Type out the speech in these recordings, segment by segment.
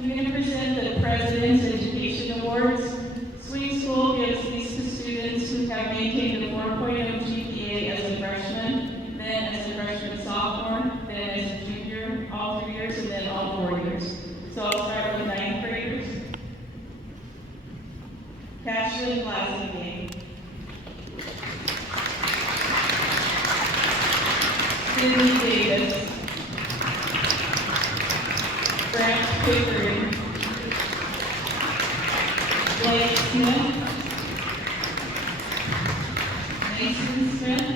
I'm going to present the President's Education Awards. Swink School gives these to students who have maintained a 4.0 GPA as a freshman, then as a freshman sophomore, then as a junior, all 3 years, and then all 4 years. So I'll start with 9th graders. Cashlyn Blasingame. Cindy Davis. Grant Pickering. Blake Smith. Mason Smith.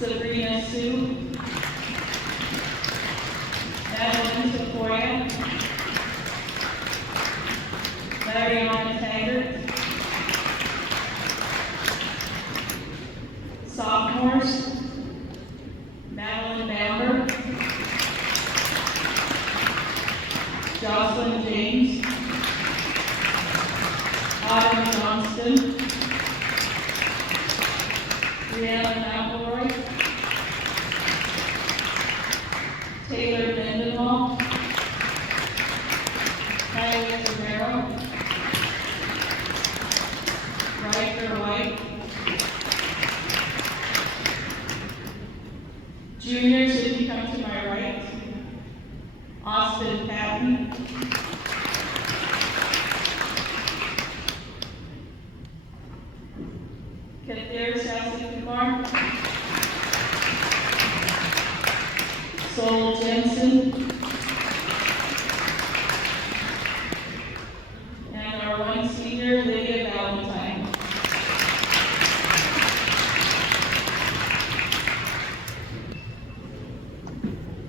Sabrina Sue. Madeline Sequoia. Mariana Taggart. Sophomores. Madeline Bamber. Jocelyn James. Autumn Johnston. Brianna McElroy. Taylor Mendenhall. Kylie Romero. Riker White. Juniors, if you come to my right. Austin Patton. Kathir Sasikumar. Sol Jensen. And our one senior, Lydia Valentine.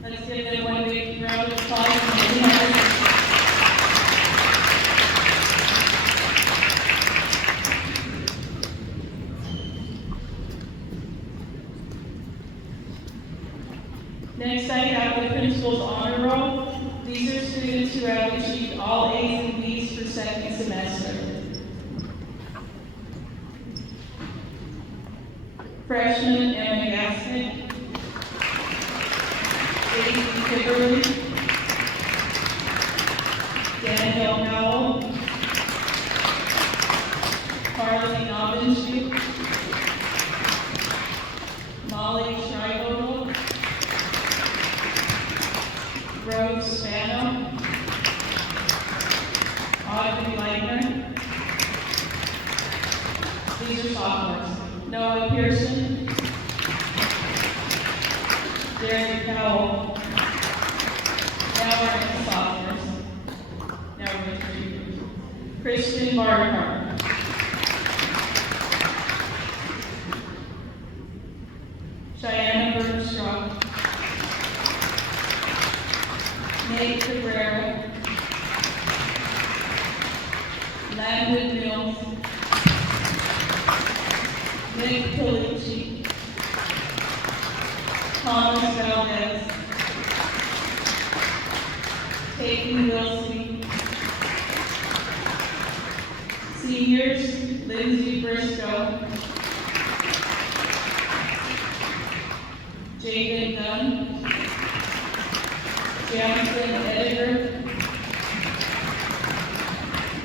Let's give them one big round of applause. Next, I have the Principal's Honor Roll. These are students who have achieved all A's and B's for second semester. Freshman Emma Gasnick. Daisy Kimberly. Danielle Howell. Carly Nobbenshoe. Molly Schreiber. Rose Spano. Audrey Leitner. These are sophomores. Noah Pearson. Derek Powell. Now we're in sophomores. Now we're in juniors. Kristen Barnhart. Cheyenne Bergstrom. Nate Cabrera. Landon Mills. Nick Colucci. Thomas Valdez. Peyton Wilson. Seniors, Lindsay Briscoe. Jaden Dunn. Jamison Editor.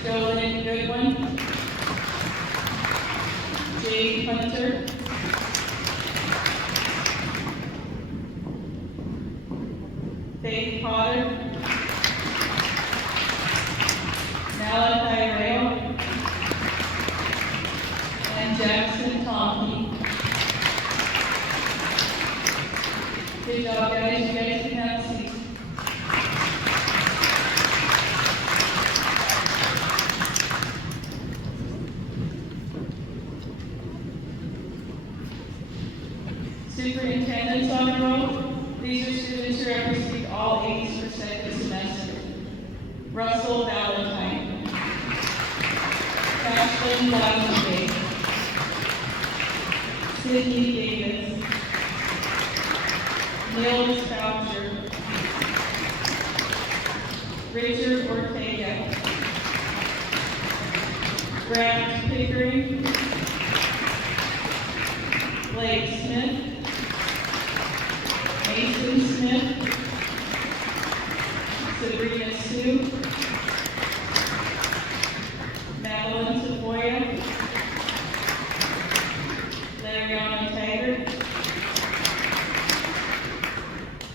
Jolene Goodwin. Jade Hunter. Faith Potter. Malachi Rayo. And Jackson Tomkey. Good job, guys. You guys can have a seat. Superintendent's Honor Roll. These are students who have received all A's for second semester. Russell Valentine. Cashlyn Blasingame. Sydney Davis. Nils Boucher. Richard Ortega. Grant Pickering. Blake Smith. Mason Smith. Sabrina Sue, Madeline Tafoya, Lariana Taggart,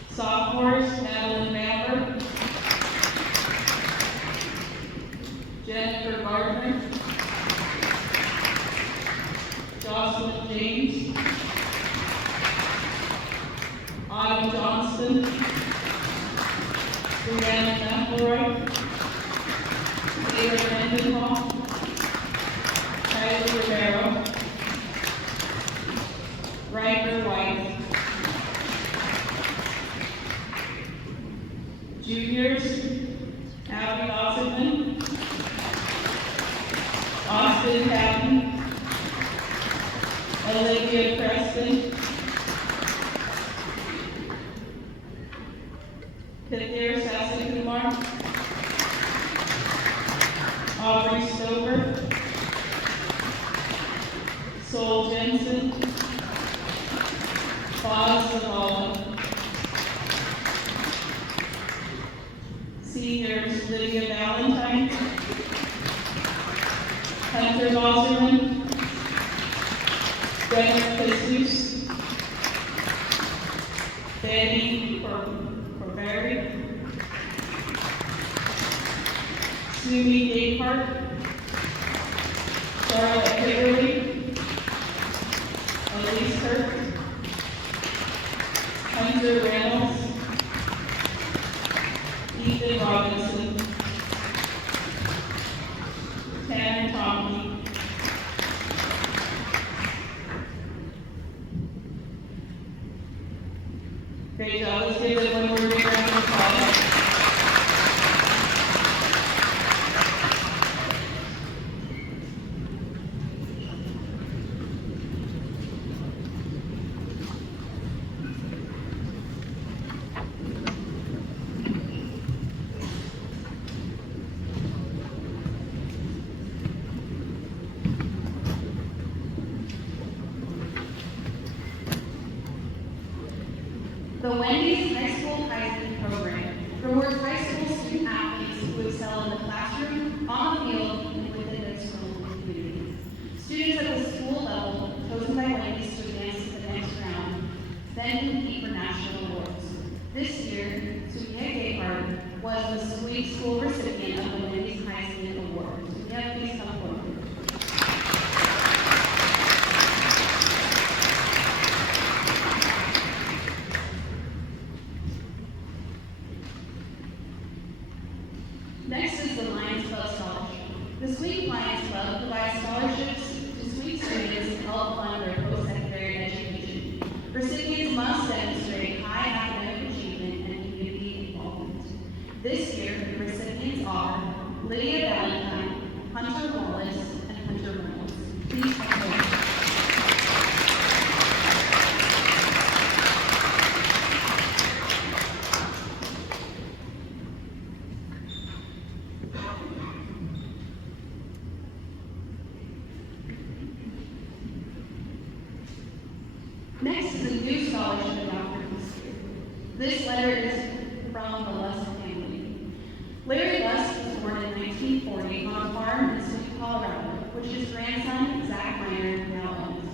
sophomores, Madeline Mallard, Jennifer Gardner, Jocelyn James, Autumn Johnston, Brianna McElroy, Taylor Mendenhall, Kylie Rivera, Ryder White. Juniors, Abby Osserman, Austin Patton, Olivia Preston, Kathir Sasikumar, Aubrey Stover, Sol Jensen, Boz Zavala. Seniors, Lydia Valentine, Hunter Wasserman, Brenner Jesus, Betty Corberry, Sumi Descartes, Charlotte Hickerly, Elise Kirk, Hunter Reynolds, Ethan Robinson, Tanner Tomkey, great job. Let's give it one more big round of applause. The Wendy's High School Heisman Program rewards high school student athletes who excel in the classroom, on the field, and within their school community. Students at the school level chosen by Wendy's to advance to the next round then compete for national awards. This year, Sophia Gayhart was the Swink School recipient of the Wendy's Heisman Award. Sophia, please come forward. Next is the Lions Club Scholarship. The Swink Lions Club provides scholarships to Swink students to help fund their post-secondary education. Recipients must demonstrate high academic achievement and community involvement. This year, the recipients are Lydia Valentine, Hunter Wallace, and Hunter Reynolds. Please come forward. Next is a new scholarship adopted this year. This letter is from the Lusk family. Larry Lusk was born in 1940 on a farm in Swink, Colorado, which his grandson, Zach Miner, now owns.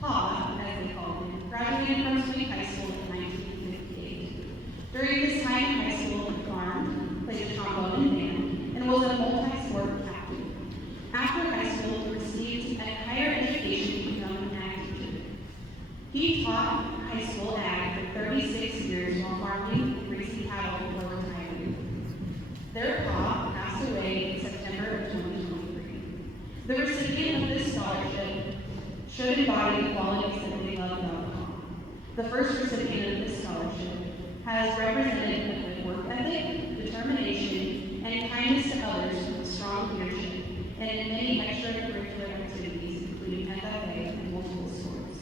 Pa, as they called him, graduated from Swink High School in 1958. During his time in high school, he farmed, played the trombone and band, and was a multi-sport captain. After high school, he received a higher education to become an ag teacher. He taught high school ag for 36 years while farming and raising cattle before retiring. Their pa passed away in September of 2023. The recipient of this scholarship should embody the qualities that they love about Pa. The first recipient of this scholarship has represented a good work ethic, determination, and kindness to others with strong leadership, and in many extracurricular activities, including FFA and multiple sports.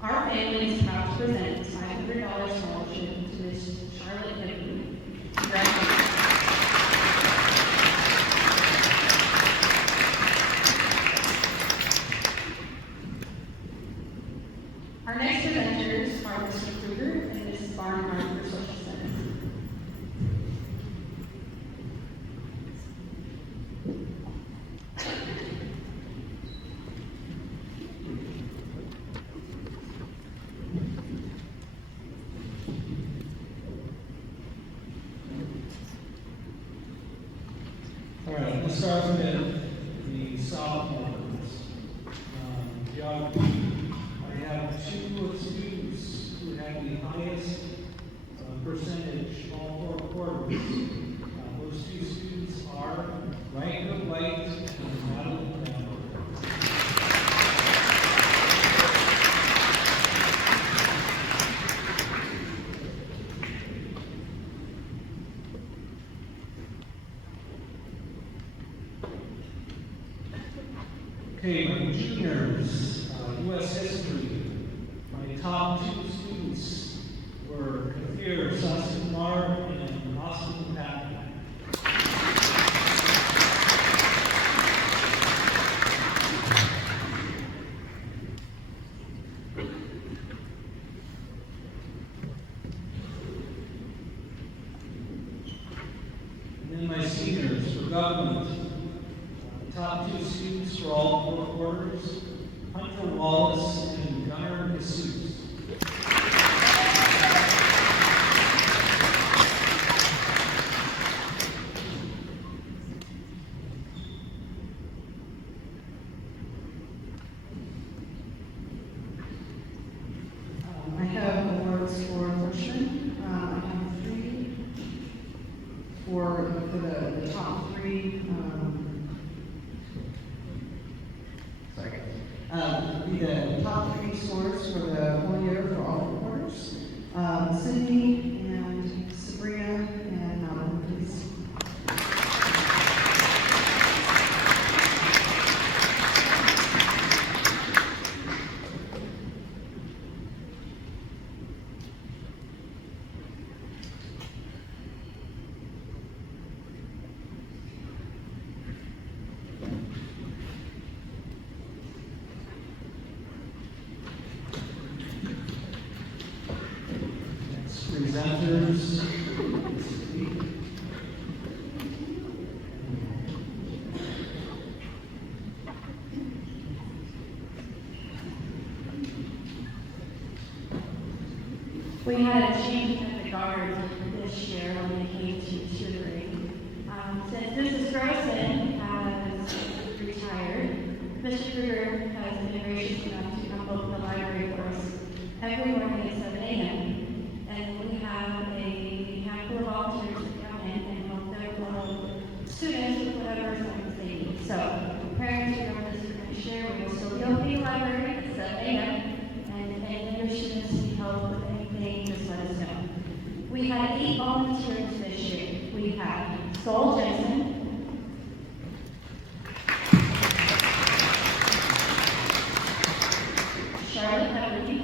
Our family is proud to present this $500 scholarship to Ms. Charlotte Hickerly. Congratulations. Our next presenters are Mr. Kruger and Mrs. Barnhart for Social Studies. going to start with the sophomores. Geography. I have two students who have the highest percentage all 4 quarters. Those two students are Ryan White and Madeline Lambert. Okay, my juniors, U.S. history. My top 2 students were Kafir Saskumar and Austin Patton. And then my seniors for government. Top 2 students for all 4 quarters, Hunter Wallace and Gunnar Jesus. I have awards for freshmen. I have 3 for the top 3. The top 3 scores for the whole year for all 4 quarters. Sydney and Sabrina and Madeline, please. Presenters. We had a change at the guard this year when it came to tutoring. Since Mrs. Grossen has retired, Mr. Kruger has been gracious enough to come open the library for us every morning at 7 a.m. And we have a handful of volunteers that come in and help their fellow students with whatever assignments they need. So, parents who are this next year, we will still be opening the library at 7 a.m. And if your students need help with anything, just let us know. We had 8 volunteers this year. We had Sol Jensen, Charlotte Everly,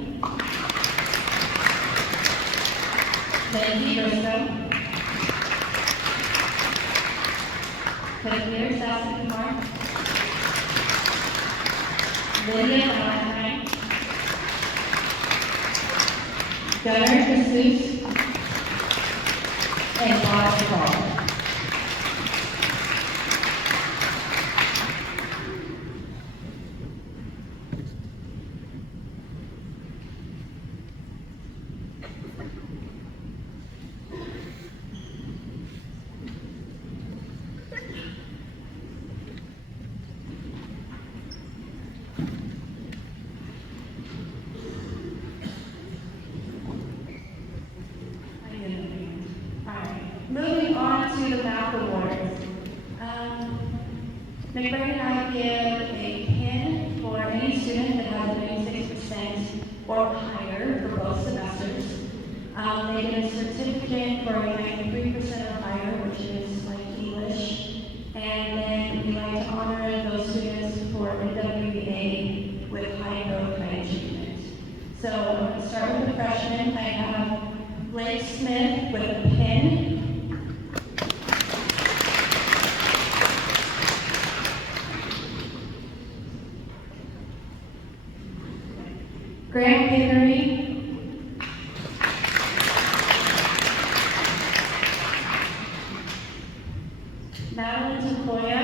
Lindsay Bristow, Kavir Saskumar, Lydia Valentine, Gunnar Jesus, and Bob Paul. Moving on to the math awards. McBride and I give a pin for any student that has 96% or higher for both semesters. They get a certificate for 93% or higher, which is like English. And then we like to honor those students for a WBA with high growth, high achievement. So I'm going to start with the freshmen. I have Blake Smith with a pin. Grant Hickory, Madeline Sequoia,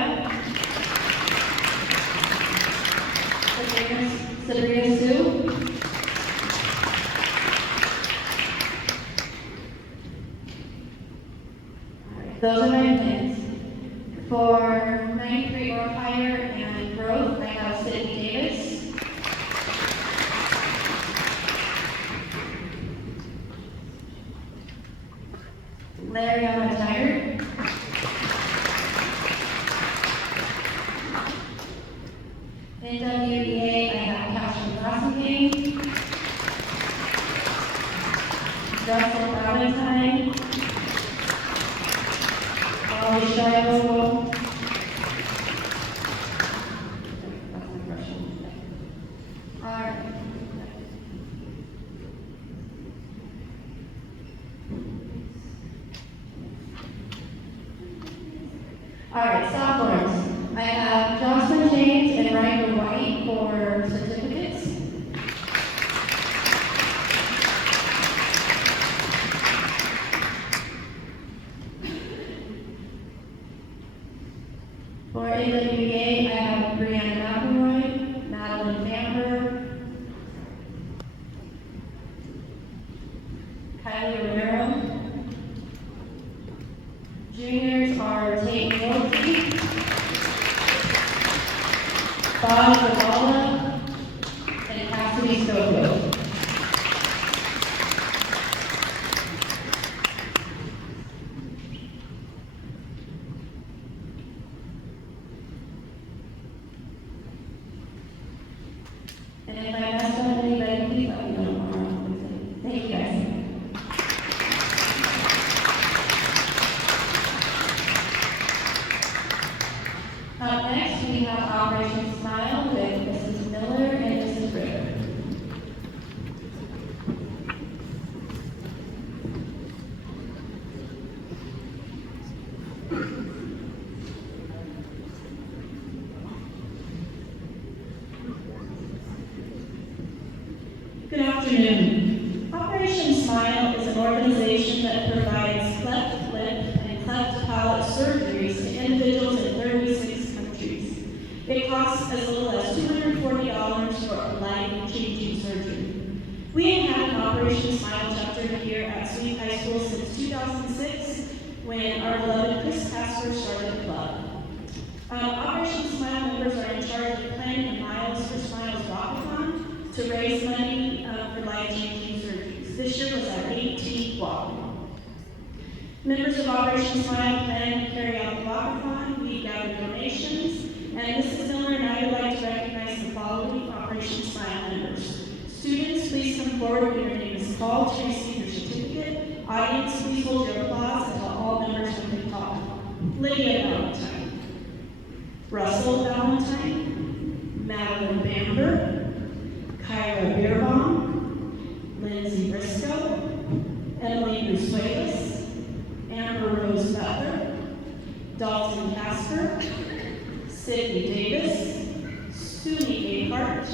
Sabrina Sue, those are my pins. For ninth grade or higher and growth, I have Sydney Davis. Lariana Tiger. In WEA, I have Catherine Glassingame, Russell Valentine, Molly Shriver. That's my question. All right. All right, sophomores. I have Jocelyn James and Ryan White for certificates. For NWA, I have Brianna McElroy, Madeline Bamber, Kylie Romero. Juniors are Tate Wilkie, Bob Zavala, and Cassidy Schofield. And if I messed up anybody, please let me know. Thank you guys. Up next, we have Operation Smile with Mrs. Miller and Mrs. Ritter. Good afternoon. Operation Smile is an organization that provides cleft lip and cleft palate surgeries to individuals in 36 countries. It costs as little as $240 for a life-changing surgery. We have had an Operation Smile chapter here at Swink High School since 2006, when our beloved Chris Casper started the club. Operation Smile members are in charge of planning the Miles for Smiles walkathon to raise money for life-changing surgeries. This year was our 18th walk. Members of Operation Smile plan to carry out the walkathon. We gather donations, and Mrs. Miller and I would like to recognize the following Operation Smile members. Students, please come forward when your name is called to receive your certificate. Audience, please hold your applause until all members have been called. Lydia Valentine, Russell Valentine, Madeline Bamber, Kyra Beerbaum, Lindsay Briscoe, Emily Brusuelis, Amber Rose Butler, Dalton Casper, Sydney Davis, Suni Gayhart,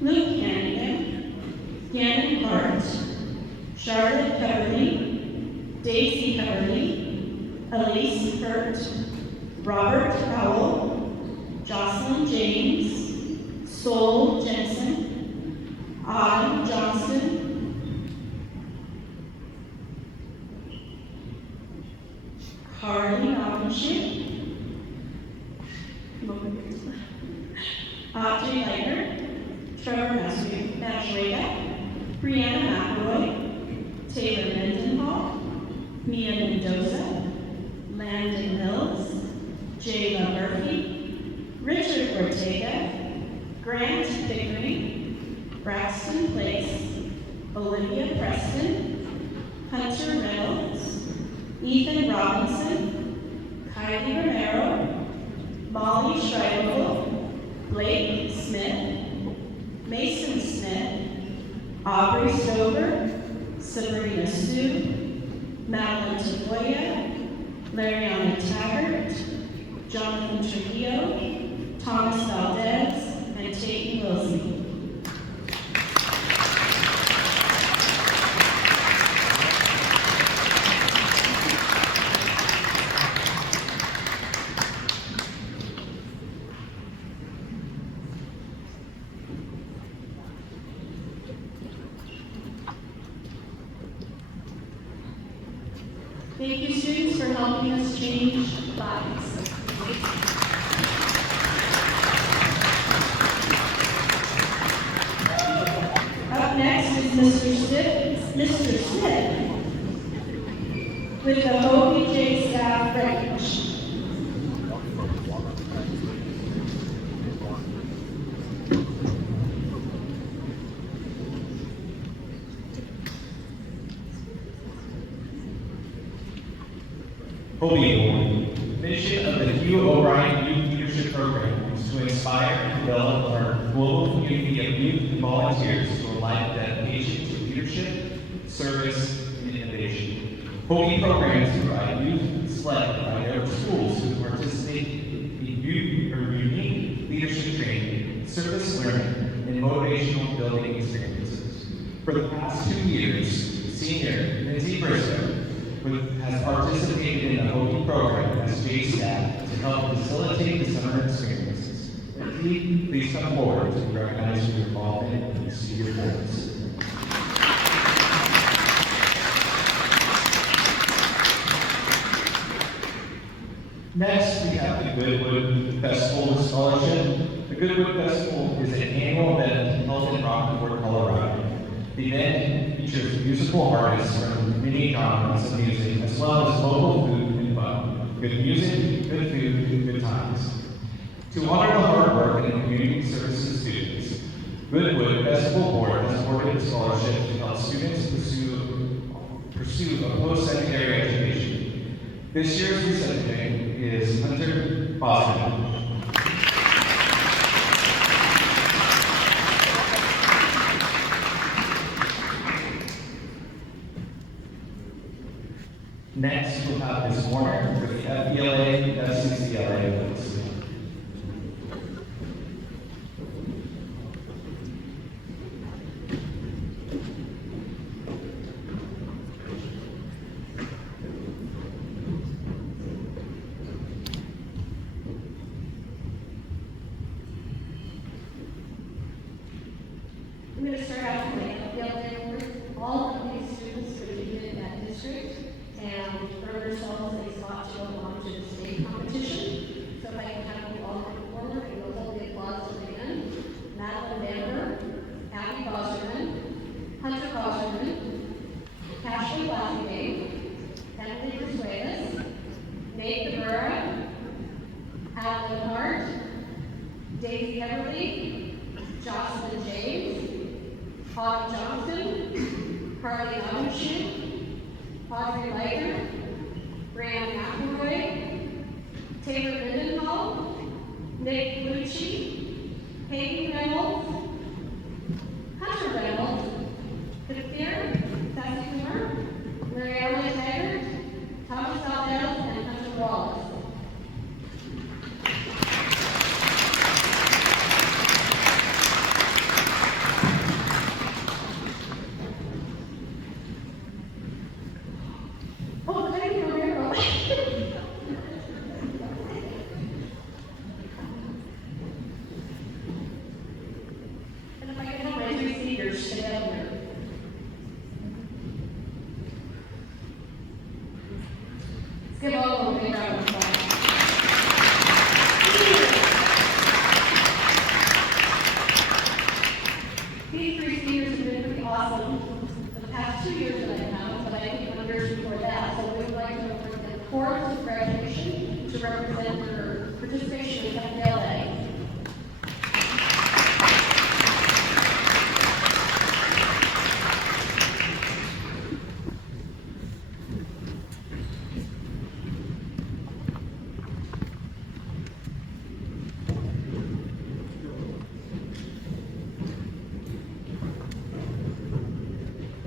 Luke Hannigan, Gannon Hart, Charlotte Coverly, Daisy Coverly, Elise Hurt, Robert Powell, Jocelyn James, Sol Jensen, Autumn Johnson, Carly Malkinship, Audrey Leitner, Trevor Masrega, Brianna McElroy, Taylor Mendenhall, Mia Mendoza, Landon Mills, Jayla Murphy, Richard Ortega, Grant Pickering, Braxton Place, Olivia Preston, Hunter Reynolds, Ethan Robinson, Kylie Romero, Molly Schreiber, Blake Smith, Mason Smith, Aubrey Stover, Sabrina Sue, Madeline Tafoya, Lariana Taggart, Jonathan Trujillo, Thomas Valdez, and Tate Wilson. Thank you, students, for helping us change lives. Up next is Mr. Smith with the OPJ staff range. Holy mission of the Hugh O'Brien Youth Leadership Program is to inspire and develop our global community of youth and volunteers to a life of dedication to leadership, service, and innovation. Holy programs provide youth selected by their schools to participate in unique leadership training, service learning, and motivational building experiences. For the past 2 years, Senior Lindsay Bristow has participated in the Hopi program as J staff to help facilitate the summer experiences. Please come forward to be recognized for your involvement in the senior boards. Next, we have the Goodwood Festival Scholarship. The Goodwood Festival is an annual event held in Rockport, Colorado. The event features musical artists from many genres of music, as well as local food and fun. Good music, good food, and good times. To honor the hard work and community services students, Goodwood Festival Board has awarded a scholarship to help students pursue a post-secondary education. This year's recipient is Hunter Bosman. Next, we'll have Ms. Warner with the FBLA, FCCLA. I'm going to start out with the FBLA. All of these students competed in that district and earned themselves a spot to go on to the state competition. So if I can have you all come forward and we'll hold the applause to the end. Madeline Danver, Abby Boserman, Hunter Boserman, Ashley Lassigate, Emily Persuedas, Nate Cabrera, Adeline Hart, Daisy Everly, Jocelyn James, Autumn Johnson, Carly Amushu, Audrey Leiter, Graham McElroy, Taylor Lindenthal, Nick Lucci, Hayden Reynolds, Hunter Reynolds, Kafir, Sassy Kumar, Mariana Taggart, Thomas Valdez, and Hunter Wallace. Oh, thank you, Romero. And if I can have my 3 seniors stay up here. Let's give all of them a big round of applause. These 3 seniors have been pretty awesome for the past 2 years that I've known, but I think 1 year before that. So we would like to award them cords of graduation to represent their participation in FBLA.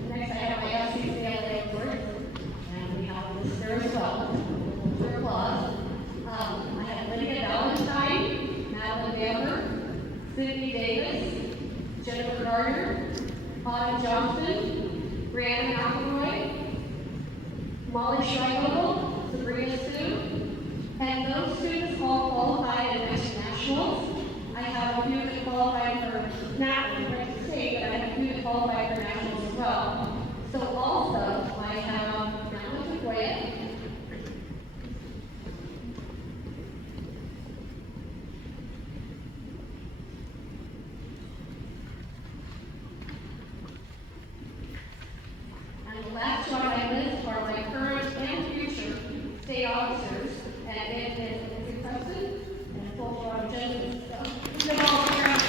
Next, I have my FCCLA award, and we have this there as well. For applause. I have Lydia Valentine, Madeline Danver, Sydney Davis, Jennifer Gardner, Autumn Johnson, Brianna McElroy, Molly Schreibel, Sabrina Sue, and those students all qualified in nationals. I have a few that qualified for state, but I have a few that qualified for nationals as well. So also, I have Madeline Tagoya, officers, and it is impressive and full of justice. So, we can all around.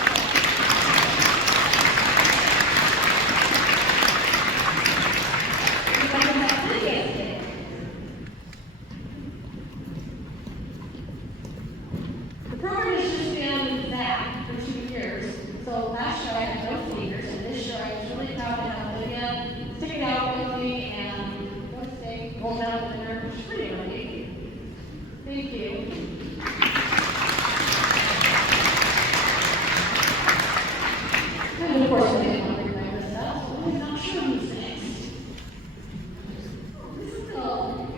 The program has just been back for 2 years. So last year I had no seniors, and this year I was really proud to have Lydia stick it out with me and go stay, hold out the winner, which is pretty amazing. Thank you. And of course, I didn't want to bring my list up, so I'm not sure who's next. This is Bill.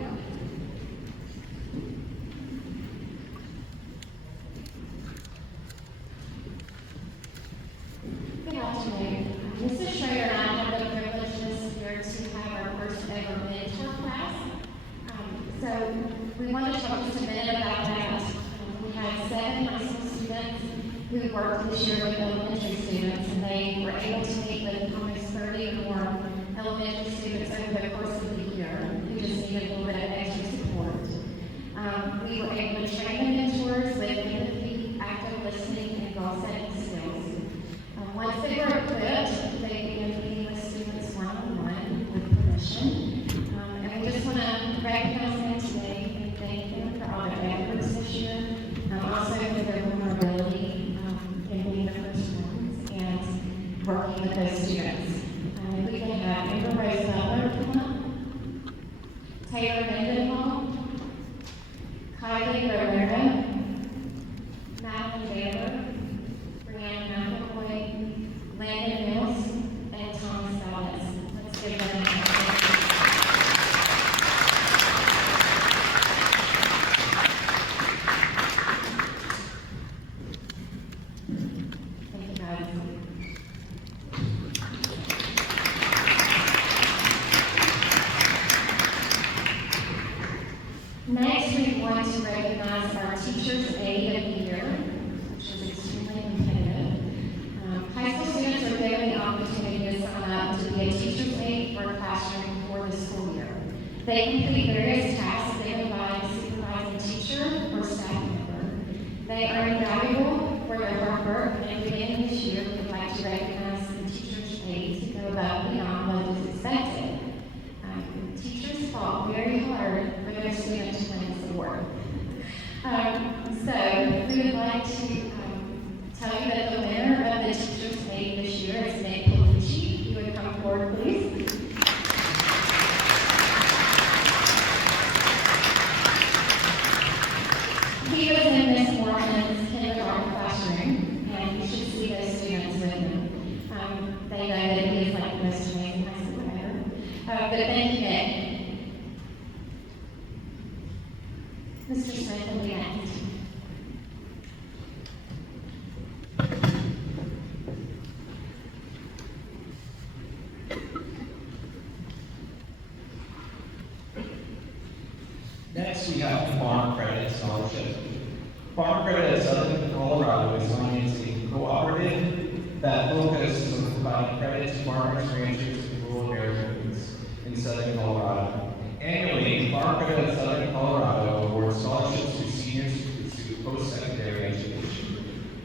Good afternoon. Mrs. Schrader and I have the privilege this year to have our first ever mentor class. So we wanted to talk just a minute about that. We had 7 high school students who worked this year with elementary students, and they were able to meet with almost 30 or more elementary students over the course of the year who just needed a little bit of extra support. We were able to train the mentors with empathy, active listening, and goal-setting skills. Once they were equipped, they began meeting with students one-on-one with permission. And we just want to recognize them today and thank them for all their efforts this year, also for their vulnerability in being the first ones and working with those students. We can have Amber Rose Butler come up, Taylor Mendenhall, Kylie Rivera, Madeline Baylor, Brianna McAvoy, Landon Mills, and Thomas Dallas. Let's give them a hand. Thank you, guys. Next, we want to recognize our Teacher's Aide of the Year, which is extremely competitive. High school students are given the opportunity to sign up to be a teacher's aide for a classroom for the school year. They complete various tasks given by a supervising teacher or staff member. They are invaluable for their hard work, and beginning this year, we would like to recognize the teacher's aides who go above and beyond what is expected. Teachers fought very hard for their students to win this award. So we would like to tell you that the winner of the Teacher's Aide this year is Nick Palucci. You would come forward, please. He was in Miss Morgan's kindergarten classroom, and you should see those students with him. They know that he is like the most amazing high school ever. But thank you, Nick. Mr. Smith will be next. Next, we have the Farm Credit Scholarship. Farm Credit at Southern Colorado is financing a cooperative that focuses on providing credit to farmers, ranchers, and rural Americans in Southern Colorado. Annually, Farm Credit at Southern Colorado awards scholarships to seniors who pursue post-secondary education.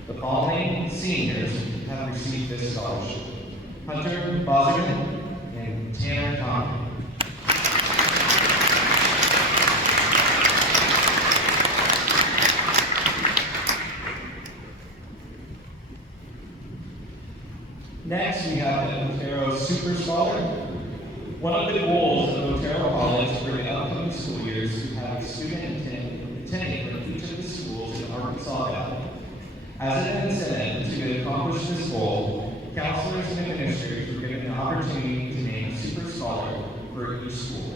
The following seniors have received this scholarship: Hunter Bosman and Tanner Conklin. Next, we have the Otero Super Scholar. One of the goals of Otero College for the upcoming school year is to have a student attending from each of the schools in Arkansas Valley. As an incentive to accomplish this goal, counselors and administrators were given the opportunity to name a Super Scholar for each school.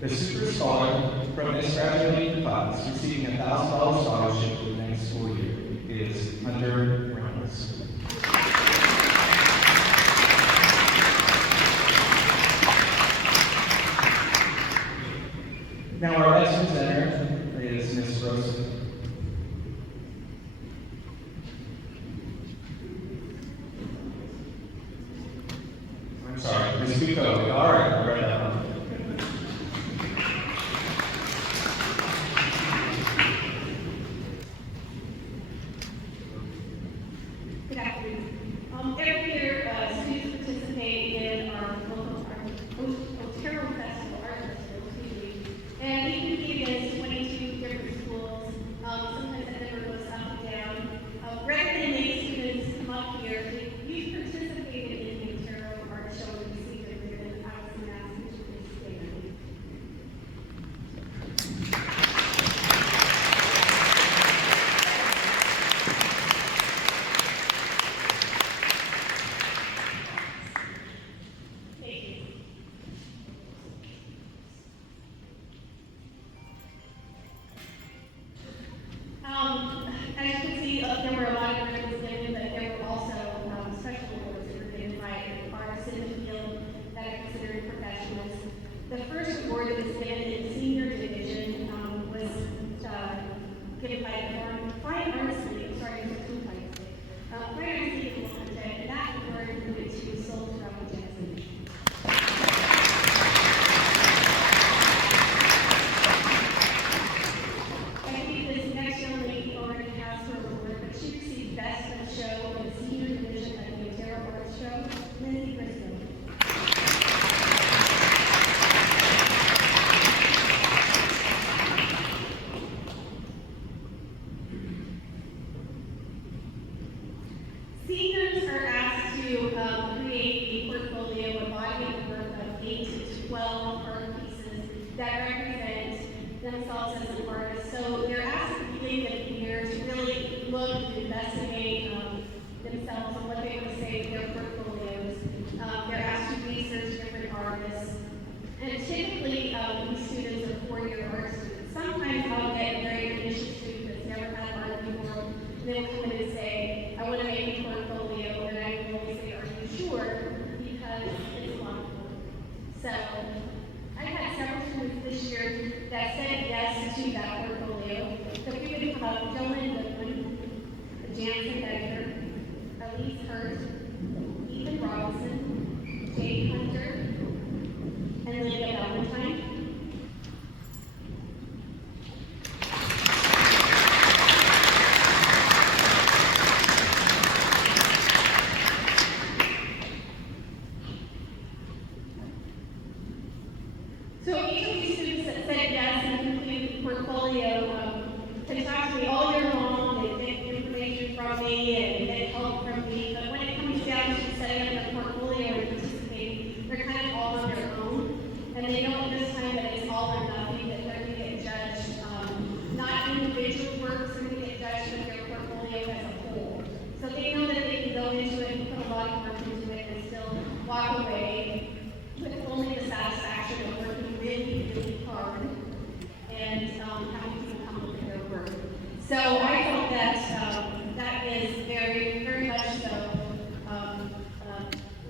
The Super Scholar from this graduating class receiving a $1,000 scholarship for the next school year is Hunter Reynolds. Now our next presenter is Ms. Rosen. I'm sorry, Ms. Bucco. All right, right now. to that portfolio. So if we would come up, Dylan Goodwin, Jansen Edgar, Elise Hurt, Ethan Robinson, Jake Hunter, and Lydia Valentine. So each of these students that said yes and completed the portfolio can talk to me all year long. They get information from me and get help from me. But when it comes down to setting up their portfolio and participating, they're kind of all on their own. And they know at this time that it's all or nothing, that they're going to get judged, not individual works, they're going to get judged with their portfolio as a whole. So they know that they can go into it and put a lot of work into it and still walk away with only the satisfaction of working really, really hard and having people come look at their work. So I felt that that is very, very much so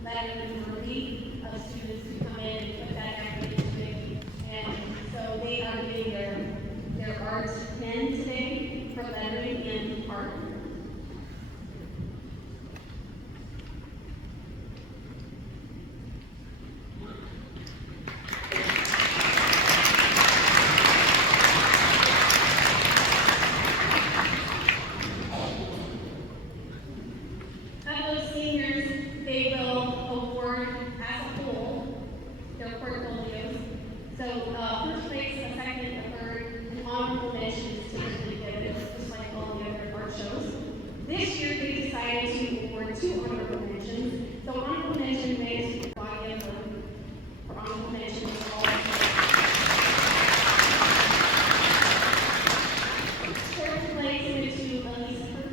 letting worthy of students who come in and put that effort into it. And so they are getting their art pin today for lettering and art. Of those seniors, they will award as a whole their portfolios. So first place, a second, a third, and honorable mentions typically given, just like all the other art shows. This year, they decided to award 2 honorable mentions. So honorable mention makes the body of work for honorable mentions all. Fourth place went to Elise Hurt.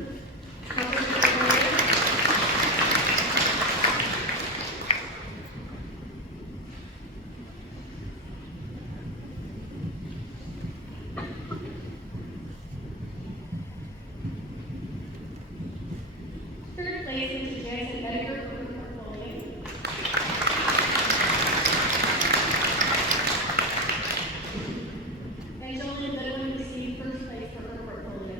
Third place went to Jansen Edgar for her portfolio. And Jolene Goodwin received first place for her portfolio.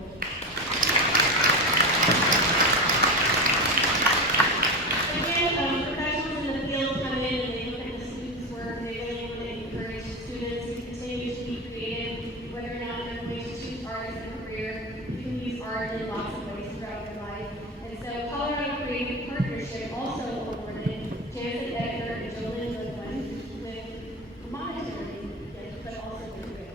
Again, professionals in the field come in and they look at the students' work. They really want to encourage students to continue to be creative, whether or not they're going to choose art as a career. You can use art in lots of ways throughout your life. And so Colorado Creative Partnership also awarded Jansen Edgar and Jolene Goodwin with monetary gifts, but also with real.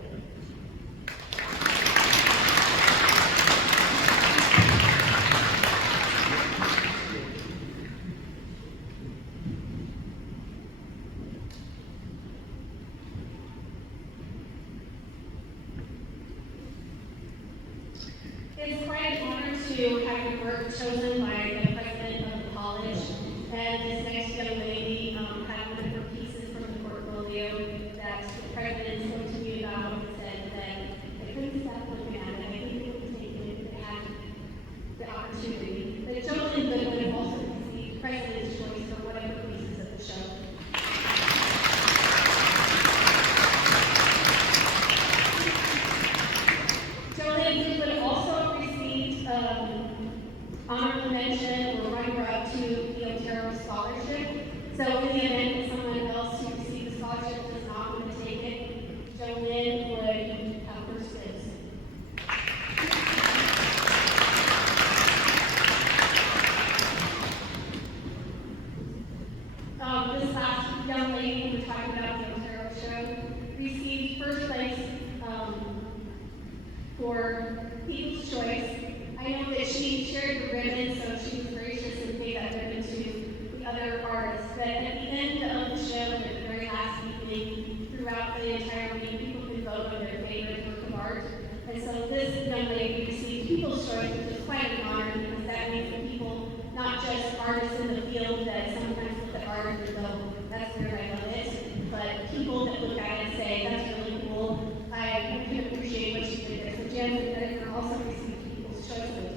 It's quite an honor to have your work chosen by the president of the college. And this next young lady had one of her pieces from the portfolio that the president spoke to me about and said that I couldn't stop looking at it. I think it would take it if it had the opportunity. But Jolene Goodwin also received president's choice for one of her pieces of the show. Jolene Goodwin also received honorable mention or runner-up to the Otero Scholarship. So in the event that someone else who received the scholarship does not want to take it, Jolene would have first dibs. This last young lady we were talking about the Otero show received first place for People's Choice. I know that she shared the ribbon, so she was gracious and gave that ribbon to the other artists. But at the end of the show, at the very last evening, throughout the entire week, people could vote on their favorite work of art. And so this young lady received People's Choice, which is quite an honor because that means that people, not just artists in the field that sometimes look at art and go, that's weird, I love it, but people that look at it and say, that's really cool, I can appreciate what you did there. So Jen Edgar also received People's Choice Award.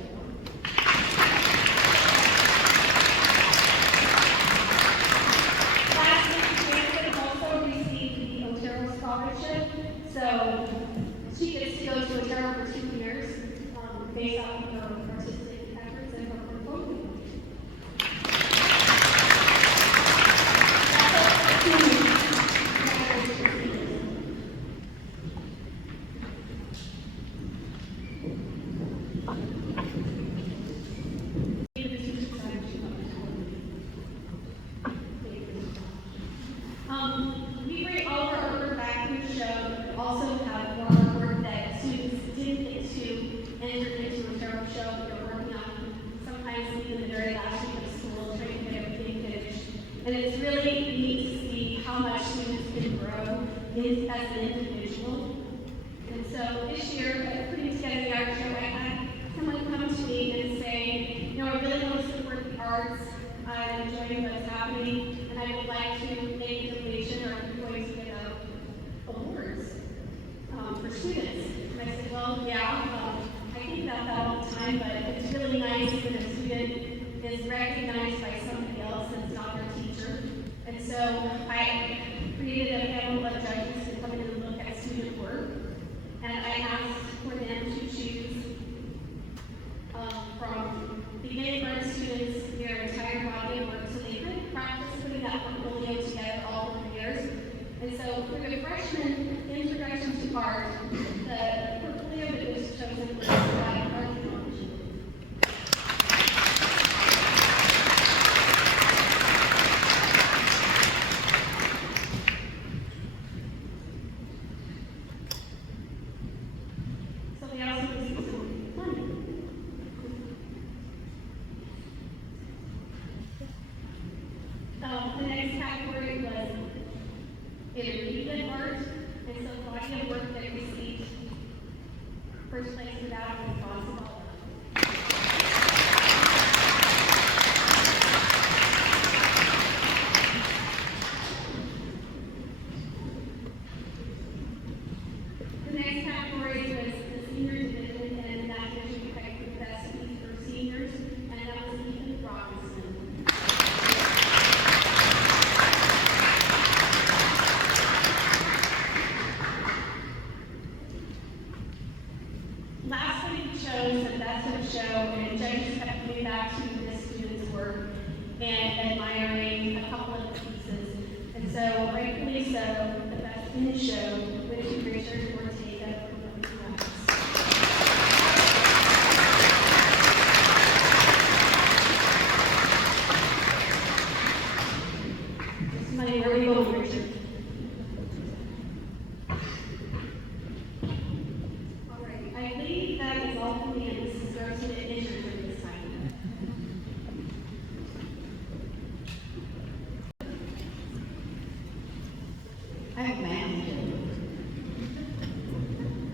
enjoying what's happening, and I would like to make a donation, or I'm going to give out awards for students. And I said, well, yeah, I think about that all the time, but it's really nice when a student is recognized by somebody else that's not their teacher. And so I created a panel of judges to come in and look at student work, and I asked for them to choose from beginning grade students their entire body of work, so they could practice putting that portfolio together all over the years. And so for the freshman introduction to art, the portfolio that was chosen was by archaeology. So they also received some money. The next category was intermediate art, and so body of work that received first place for that was Boston. The next category was the senior division, and that division picked the best piece for seniors, and that was Ethan Robinson. Lastly, we chose the best of the show, and judges kept coming back to the students' work and admiring a couple of the pieces. And so, rightfully so, the best in the show went to Richard Ortega from the US. Somebody, where are we going, Richard? All right, I believe that is all for me, and Mrs. Grossman is your turn this time. I have math.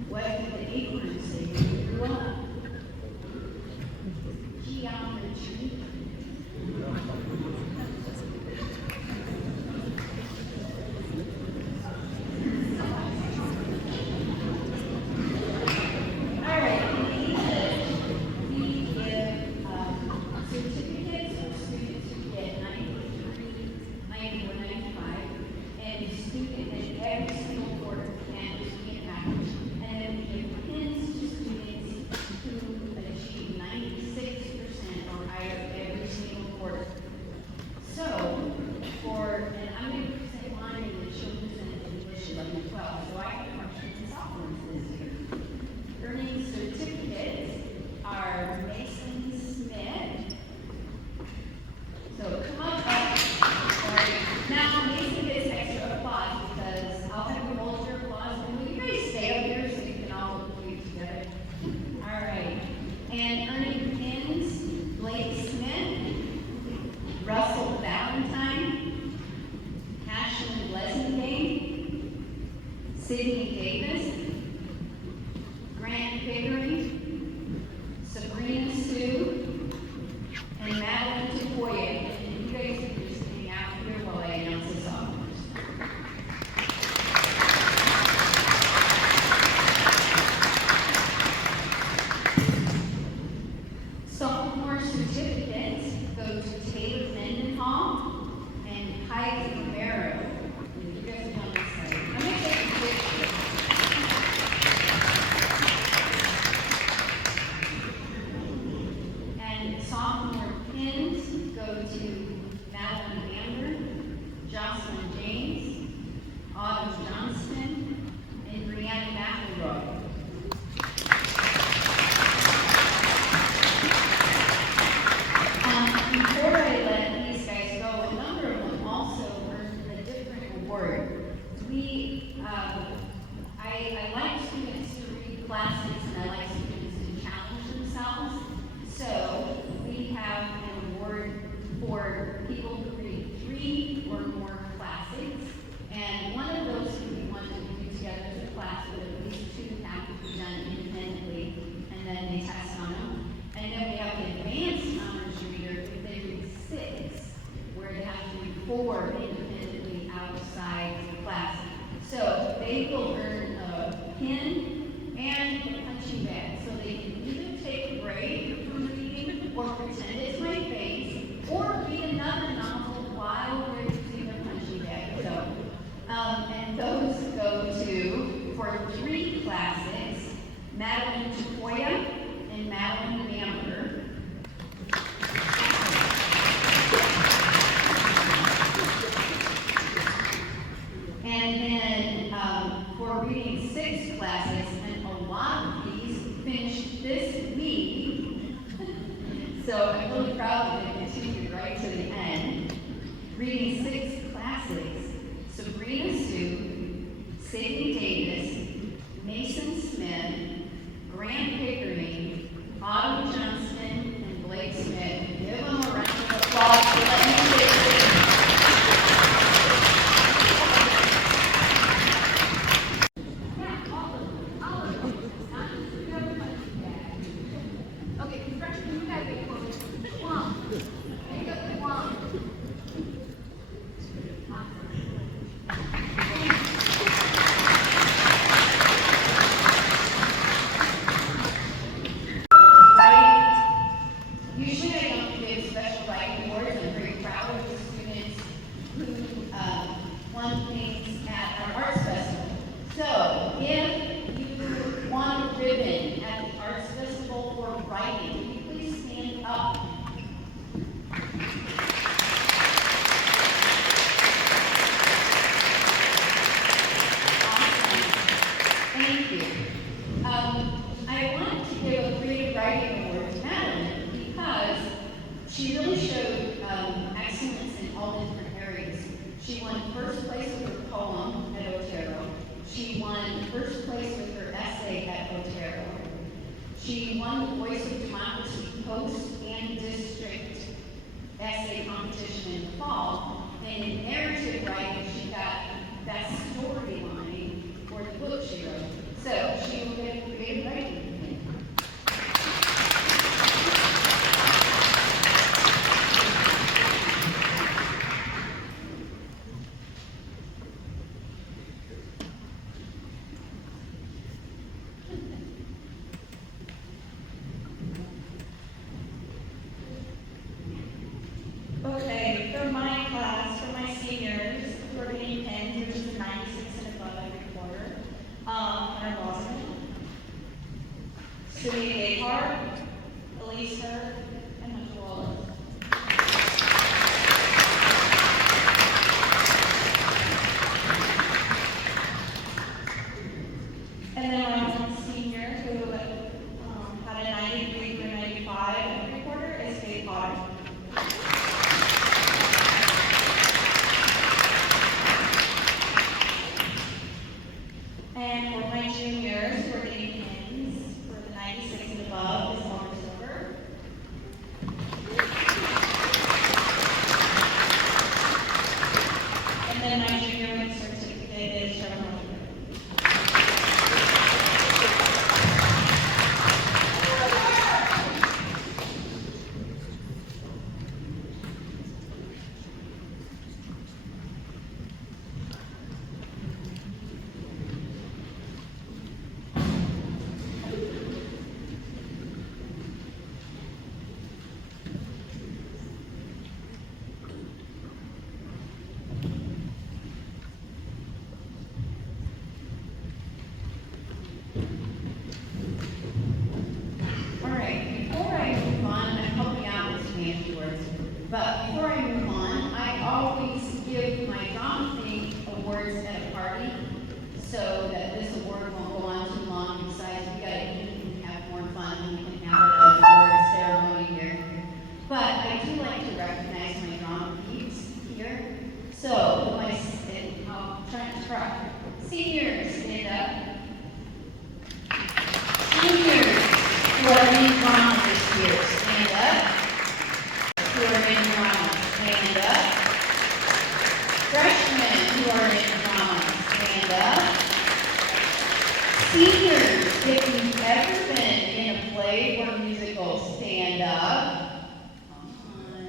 What did the acorn say when you grew up? Geometry. All right, we give certificates for students who get 93, 94, 95, and student in every single quarter, and just get average. And then we give pins Smith, Grant Pickering, Autumn Johnston, and Blake Smith. Give them a round of applause for letting me get this. Okay, construction, you guys get close. One. Make up the one. Right? Usually I don't give special writing awards. I'm very proud of the students who won things at our arts festival. So if you won a ribbon at the arts festival for writing, can you please stand up? Awesome. Thank you. I want to give a creative writing award to Madeline because she really showed excellence in all different areas. She won first place with her poem at Otero. She won first place with her essay at Otero. She won the Voice of Democracy Post and District essay competition in the fall. And in narrative writing, she got best storyline for the book she wrote. So she will get creative writing. Okay, for my class, for my seniors, we're getting pens, which is a 96 and above every quarter. Hunter Bosman, Sylvia Gayhart, Elise Hurd, and Hunter Wallace. And then my one senior who had a 93 through 95 every quarter is Kate Potter. And for my juniors, who are getting pins for the 96 and above is Oliver Silver. And then my junior win certificate is Trevor Hunter. All right, before I move on, I'm helping out with some afterwards. But before I move on, I always give my drama thing awards at a party so that this award won't go on too long. Besides, we gotta eat and have more fun. We can have an award ceremony here. But I do like to recognize my drama peeps here. So, I'll try. Seniors, stand up. Seniors who are in drama this year, stand up. Who are in drama, stand up. Freshmen who are in drama, stand up. Seniors, if you've ever been in a play or musical, stand up. Come on.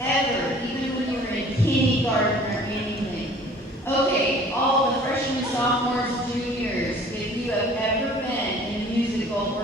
Ever, even when you were in kindergarten or anything. Okay, all the freshmen, sophomores, juniors, if you have ever been in a musical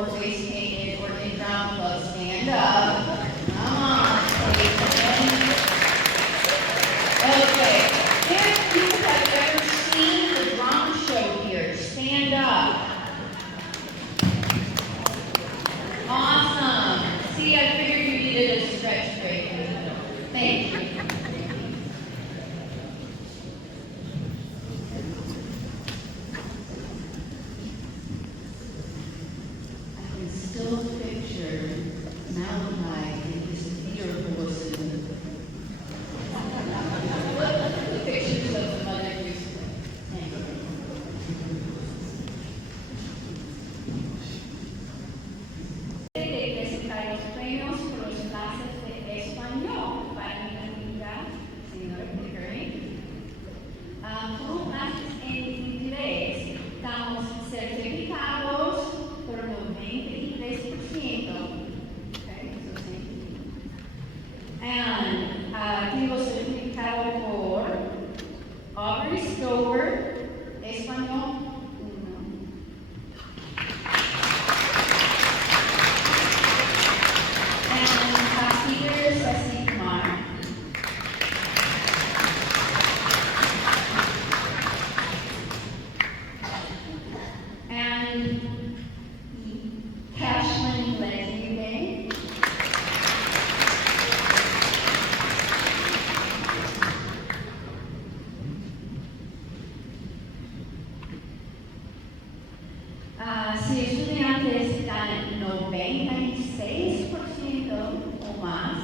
Si estudiantes dan 96% o más,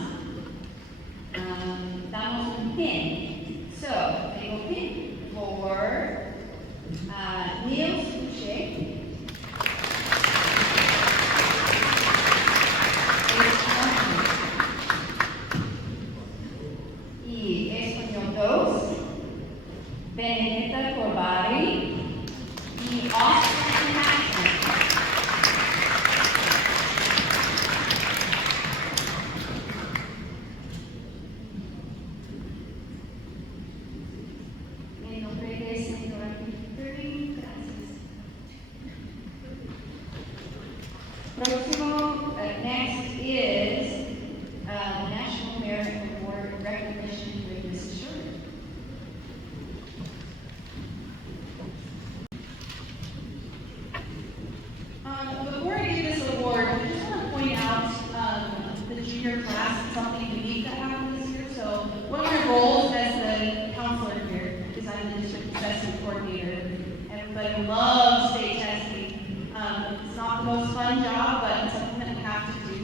damos un pin. So, tengo pin for Neil Suchet. Y español 2, Benedetta Corbari y Oscar Jackson. En nombre de señora Kirby, gracias. Próximo, next is National Merit Award Recognition with Mrs. Sherman. Before I give this award, I just want to point out the junior class, something unique that happened this year. So one of my roles as the counselor here is I'm the district assessment coordinator. Everybody loves state testing. It's not the most fun job, but it's something that we have to do.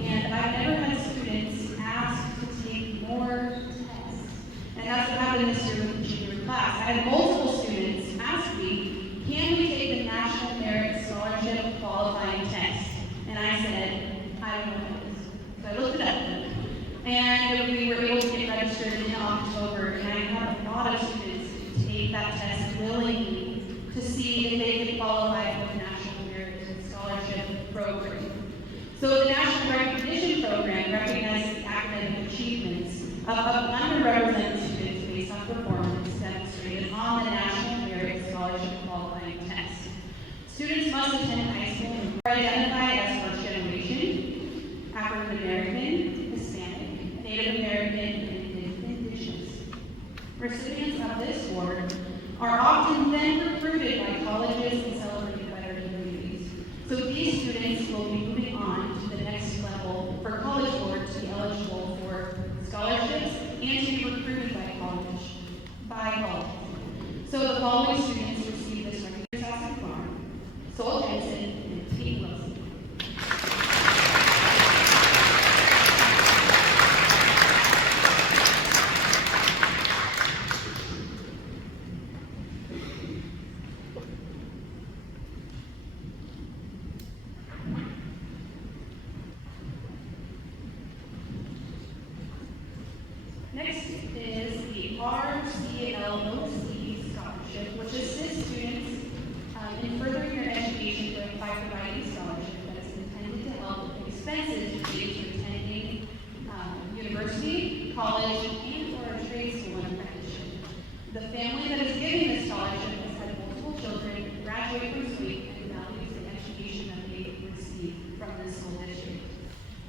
And I've never had students ask to take more tests. And that's what happened this year with the junior class. I had multiple students ask me, can we take the National Merit Scholarship qualifying test? And I said, I don't know what it is. So I looked it up. And we were able to get registered in October. And I had a lot of students take that test willingly to see if they could qualify for the National Merit Scholarship program. So the National Recognition Program recognizes the academic achievements of underrepresented students based on performance demonstrated on the National Merit Scholarship qualifying test. Students must attend high school and are identified as first generation, African American, Hispanic, Native American, and Indigenous. Recipients of this award are often then recruited by colleges and celebrated by their communities. So these students will be moving on to the next level for College Board to be eligible for scholarships and to be recruited by colleges. So the following students receive this recognition: Sassy Farm, Sol Jensen, and Tate Wilson. Next is the RCLOC scholarship, which assists students in furthering their education by providing a scholarship that is intended to help with expenses related to attending university, college, and or a trade school and apprenticeship. The family that is giving this scholarship has had multiple children graduate from Swink and values the education that they receive from this school district.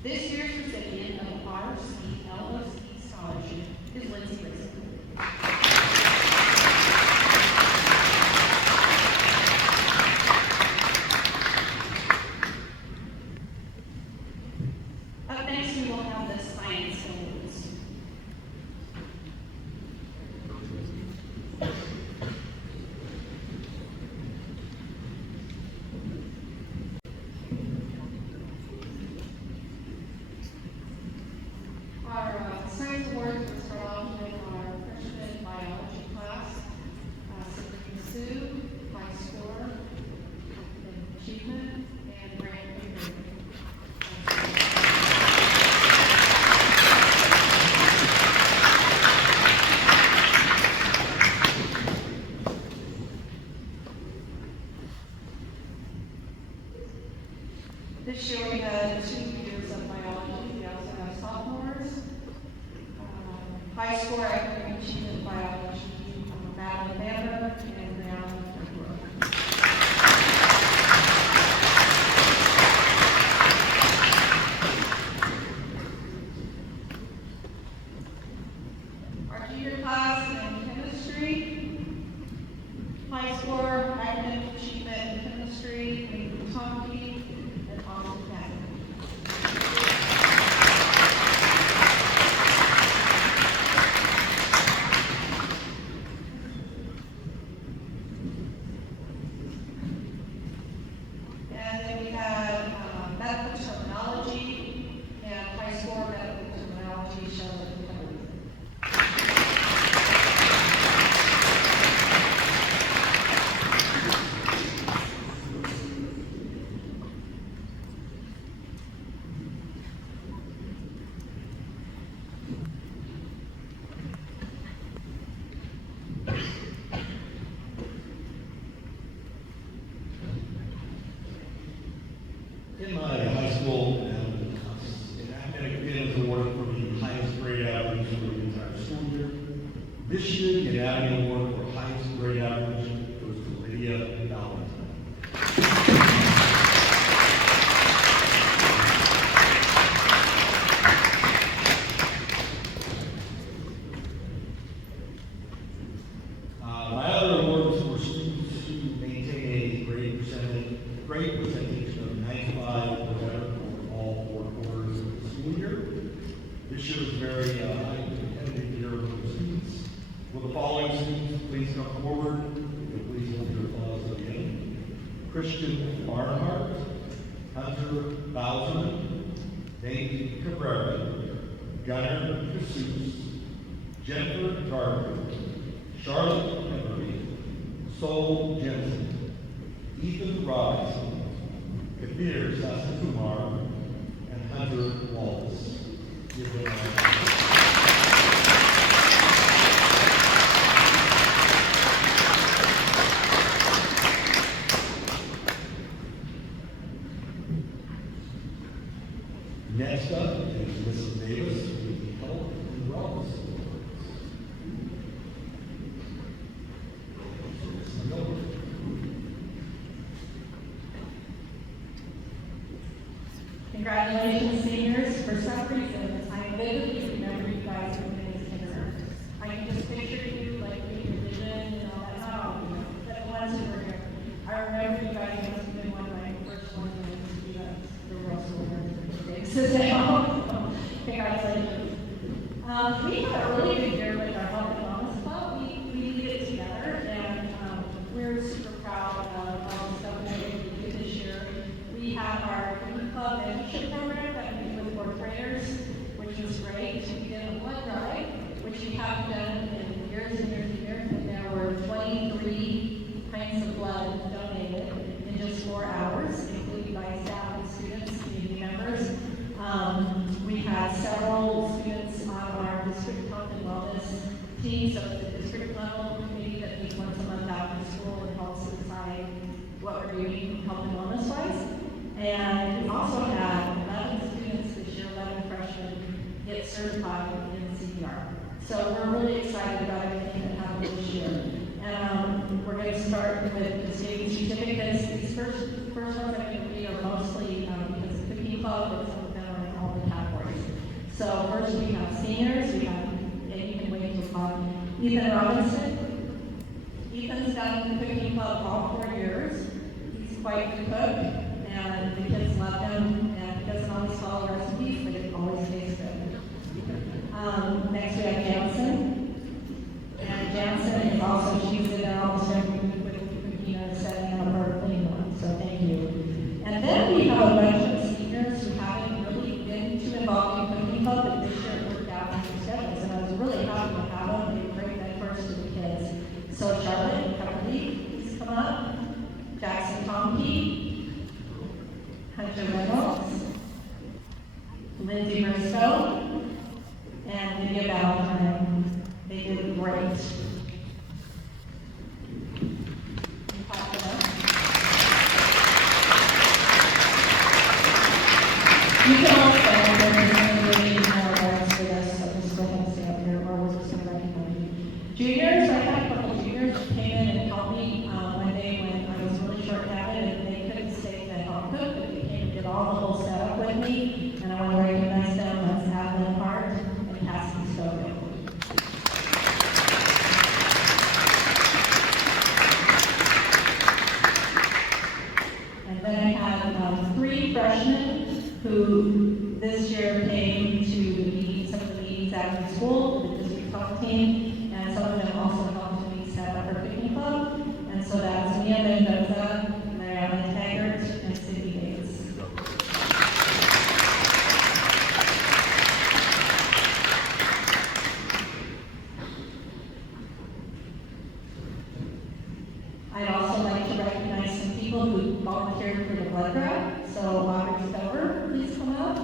This year's recipient of the RCLOC scholarship is Lindsay Grayson. Up next, we will have the science awards. Our science awards will start off with our freshman biology class. Sabrina Sue, high score, achievement, and grant winner. This year we had 2 years of biology. We also have sophomores. High score academic achievement biology, Madeline Banner and Brianna Figueroa. Our junior class in chemistry, high score academic achievement in chemistry, Nathan Tomke and Austin Patton. In my high school, an academic bid was awarded for the highest grade average for the entire school year. This year, the Academy Award for highest grade average goes to Lydia Valentine. My other awards for students who maintain a grade percentage of 95 or better for all 4 quarters of the school year. This year was a very high competitive year for students. Will the following students please come forward? If you'll please hold your applause at the end. Christian Barnhart, Hunter Bowserman, Nate Cabrera, Gunnar Casus, Jennifer Gardner, Charlotte Henry, Sol Jensen, Ethan Robinson, Kabir Sasakumar, and Hunter Wallace. Give them a round. Next up is Mrs. Davis with the Health and Wellness Awards. Congratulations, seniors. For some reason, I vividly remember you guys from as kindergarten. I can just picture you like reading your vision and all that. Not all of you, but the ones who were here. I remember you guys must have been one of my first ones to be the real school nurse. So, congratulations. We had a really good year with our Health and Wellness Club. We lead it together, and we're super proud of all the stuff that we did this year. We have our Cookie Club mentorship program that we do with 4th graders, which was great. We did a blood drive, which we haven't done in years and years and years, and there were 23 pints of blood donated in just 4 hours, including by staff and students, community members. We had several students on our district health and wellness team, so the district level committee that meets once a month after school and helps decide what we're doing health and wellness wise. And we also had 11 students this year, 11 freshmen, get certified in CPR. So we're really excited about everything that happened this year. And we're going to start with the state certificates. These first ones I'm going to read are mostly because of Cookie Club, but some of them are in all the categories. So first we have seniors. We have, and you can wait to talk, Ethan Robinson. Ethan's done the Cookie Club all 4 years. He's quite a cook. And the kids love him, and he doesn't always follow recipes, but it always tastes good. Next we have Jansen. And Jansen is also, she's in there almost every week with setting up our clean one, so thank you. And then we have a bunch of seniors who haven't really been too involved in Cooking Club, but this year it worked out in their schedules, and I was really happy to have them. They were great mentors to the kids. So Charlotte Pepperly, please come up. Jackson Tomke. Hunter Reynolds, Lindsay Briscoe, and Lydia Valentine. They did great. You can all stand, there's really more awards for this, so just go ahead and stay up here, or we're just going to recognize you. Juniors, I had a couple of juniors who came in and helped me one day when I was really short-handed, and they couldn't stay to help cook, but they came and did all the whole setup with me, and I want to recognize them. Let's have them part and pass the stove. And then I had 3 freshmen who this year came to the meetings, some of the meetings after school, the district health team, and some of them also helped me set up our cooking club. And so that's Mia Mendoza, Mariana Taggart, and Cindy Davis. I'd also like to recognize some people who volunteered for the blood drive. So Audrey Stover, please come up.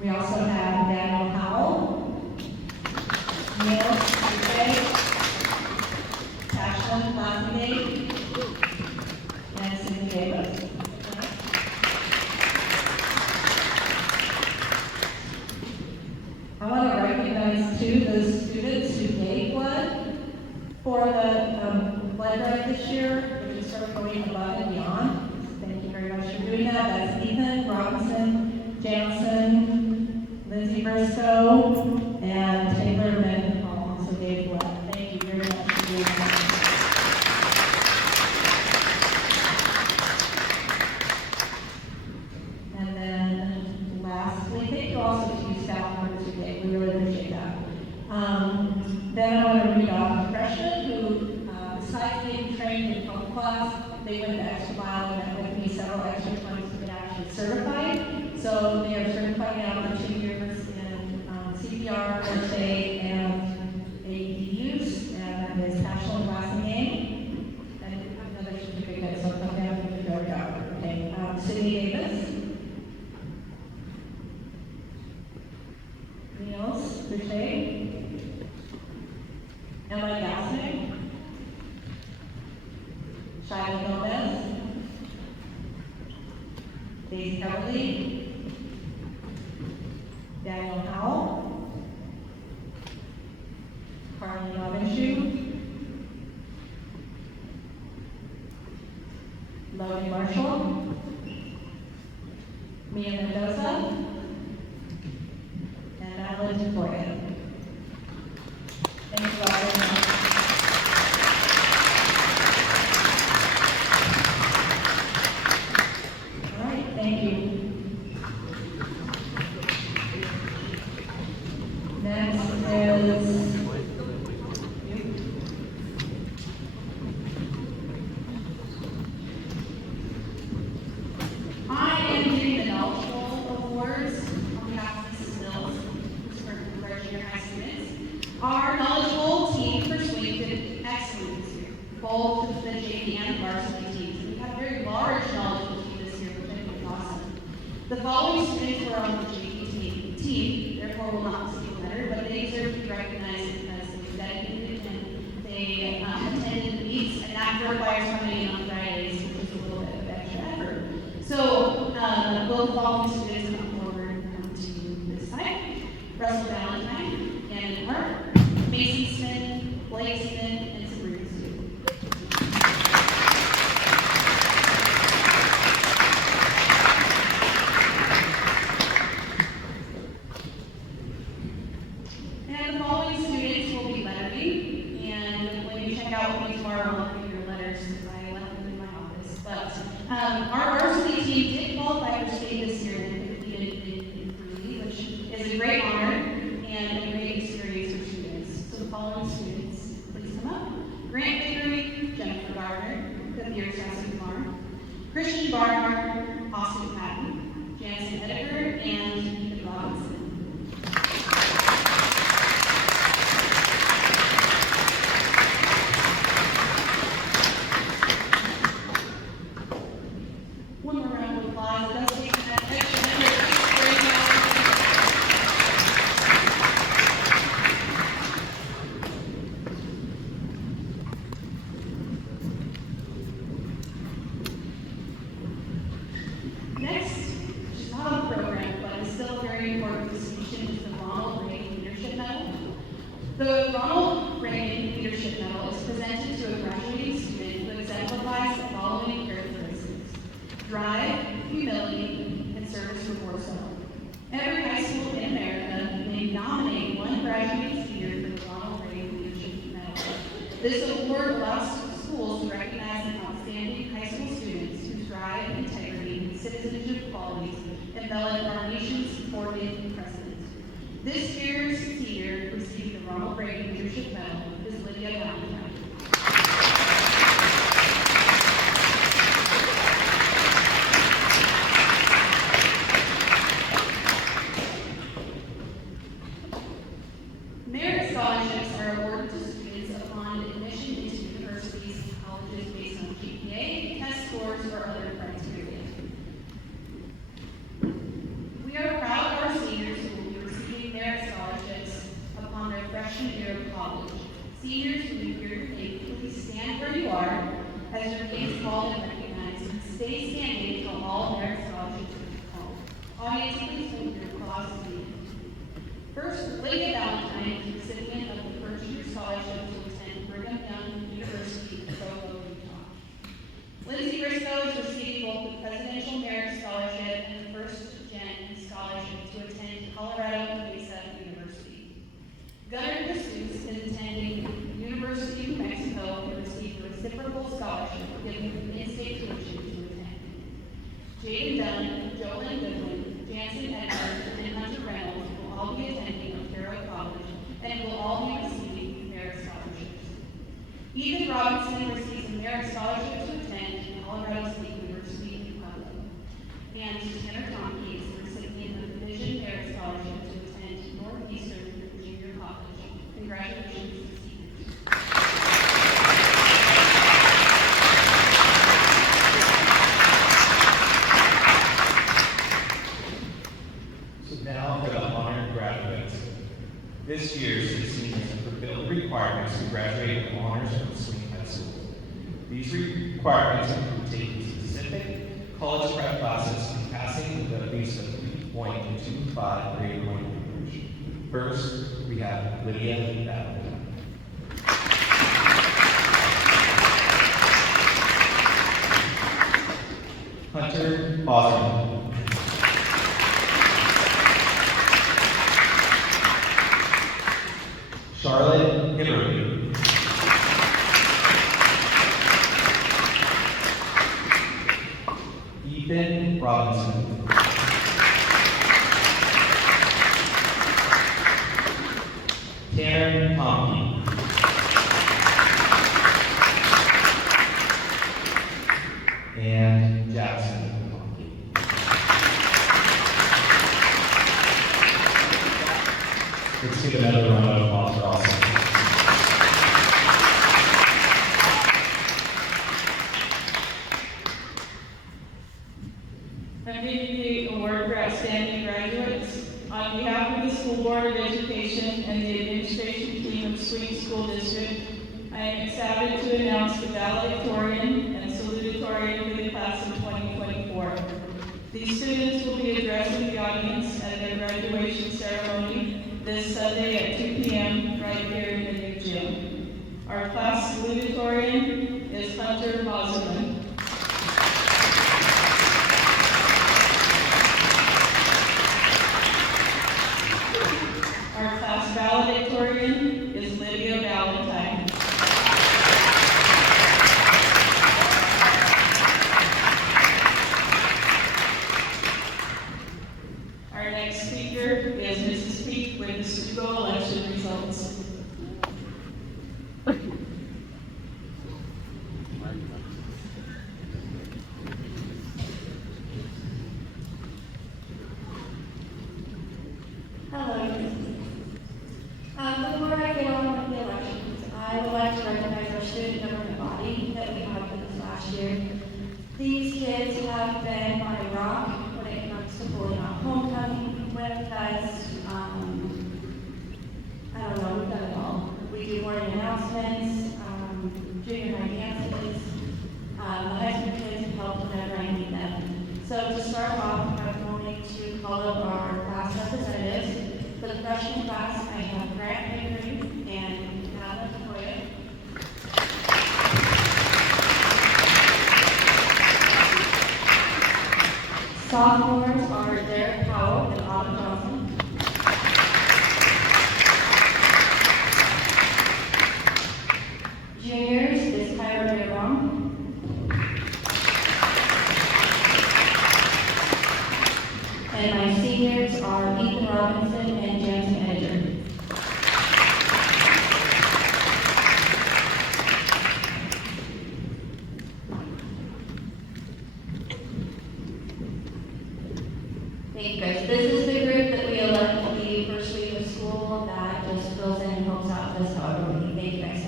We also have Daniel Howell, Neil Duque, For the blood drive this year, which is sort of going above and beyond, thank you very much for doing that. That's Ethan, Robinson, Jansen, Lindsay Briscoe, and Taylor Mendenhall, also gave blood. Thank you very much for doing that. And then lastly, thank you also to you staff members who gave. We really appreciate that. Then I want to read off the freshmen who, besides being trained in health class, they went the extra mile and met with me several extra times to get actually certified. So they are certified now for 2 years in CPR, first aid, and AED use, and that is National Glassing Game. And we have another certificate, so come down and there we go. Okay, Sydney Davis. Niels Boucher. Emma Gassnick, Shiloh Gomez, Daisy Everly, Daniel Howell, Carly Robinshoe, Logan Marshall, Mia Mendoza, and Madeline Dufoy. Thank you all very much. All right, thank you. Next is I am giving the knowledgeable awards on behalf of Mrs. Mills, who's currently our junior high students. Our knowledgeable team for Swink did excellent this year, both the JV and varsity teams. We have a very large knowledgeable team this year, which I think is awesome. The following students were on the JV team, therefore will not receive a letter, but they deserve to be recognized because they were dedicated and they attended the meets, and that requires coming in on Fridays, which is a little bit of extra effort. So, both following students come forward to this side. Russell Valentine, Anna Hart, Mason Smith, Blake Smith, and Sabrina Sue. And the following students will be lettering, and when you check out with me tomorrow, I'll look at your letters, because I left them in my office. But our varsity team did qualify for state this year and competed in Peru, which is a great honor and a great experience for students. So the following students, please come up. Grant Vickery, Jennifer Gardner, Kathir Sassi-Kumar, Christian Barnhart, Austin Patton, Jansen Ediger, and Ethan Robinson. One more round of applause. It does take that extra minute. Very well. Next, which is not on the program, but is still a very important distinction, is the Ronald Reagan Leadership Medal. The Ronald Reagan Leadership Medal is presented to a graduating student who exemplifies the following characteristics: drive, humility, and service to oneself. Every high school in America may nominate one graduating senior for the Ronald Reagan Leadership Medal. This award allows schools to recognize outstanding high school students whose drive, integrity, and citizenship qualities envelop our nation's 40th president. This year's senior receiving the Ronald Reagan Leadership Medal is Lydia Valentine. Merit scholarships are awarded to students upon admission into universities and colleges based on GPA, test scores, or other criteria. We are proud of our seniors who will be receiving merit scholarships upon their freshman year of college. Seniors who are here today, please stand where you are as your name is called and recognized. Stay standing until all merit scholarships are called. Audience, please hold your applause to me. First, Lydia Valentine is the recipient of the first-year scholarship to attend Brigham Young reciprocal scholarship given with in-state tuition to attend. Jaden Dunn, Jolyn Goodwin, Jansen Edwards, and Hunter Reynolds will all be attending Ontario College and will all be receiving merit scholarships. Ethan Robinson receives a merit scholarship to attend Colorado State University in Pueblo. And Tanner Donkey is the recipient of the Vision Merit Scholarship to attend Northeastern Junior College. Congratulations, Ethan. So now for the honored graduates. This year, seniors have fulfilled the requirements to graduate with honors from Swink High School. These requirements include taking specific college prep classes and passing with at least a 3.25 grade point average. First, we have Lydia Babbitt. Hunter Osborne. Charlotte Himmerly. Ethan Robinson. Karen Tomke. And Jackson Tomke. Let's give another round of applause for Austin. I'm giving the award for outstanding graduates. On behalf of the School Board of Education and the administration team of Swink School District, I am excited to announce the valedictorian and salutatorian for the class of 2024. These students will be addressing the audience at their graduation ceremony this Sunday at 2 p.m. right here in the new gym. Our class salutatorian is Hunter Bosman. Our class valedictorian is Lydia Valentine. Our next speaker is Mrs. Peak with the Stugo election results. Hello. Before I get on with the elections, I would like to recognize our student government body that we had for this last year. These kids have been my rock when it comes to pulling off homecoming, web fest, I don't know, we've done it all. We do morning announcements, junior high dances, the high school kids have helped whenever I need them. So to start off, I'm going to call up our class representatives. For the freshman class, I have Grant Hickory and Alan Toya. Sophomores are Derek Powell and Autumn Johnson. Juniors is Kyra Beerbaum. And my seniors are Ethan Robinson and Jansen Edger. Thank you guys. This is the group that we elect to be first week of school that just fills in and helps out just however we need. Thank you guys.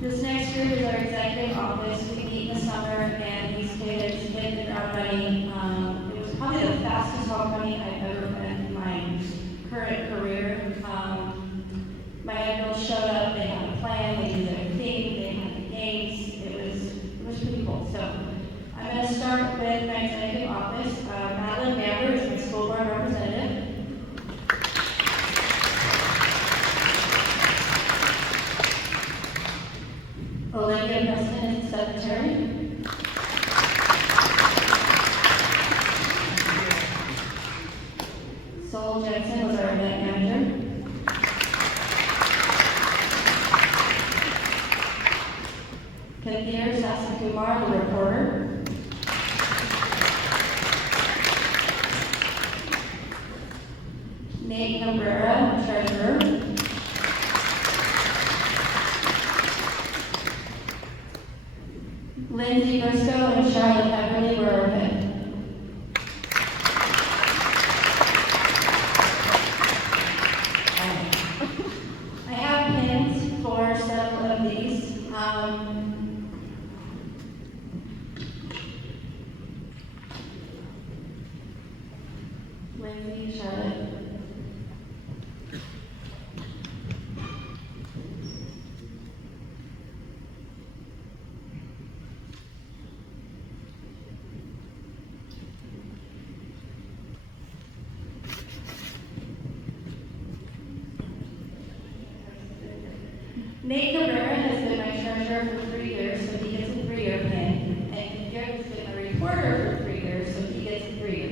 This next group is our executive office. We meet in the summer and these kids hit the ground running. It was probably the fastest homecoming I've ever been in my current career. My head girls showed up, they had a plan, they did their thing, they had the games. It was pretty cool. So I'm going to start with my executive office. Madeline Bamber is my school board representative. Olivia Preston is the secretary. Sol Jensen was our Lindsay, Charlotte. Nate Cabrera has been my treasurer for 3 years, so he gets a 3-year pin. And Garrett has been my reporter for 3 years, so he gets a 3-year.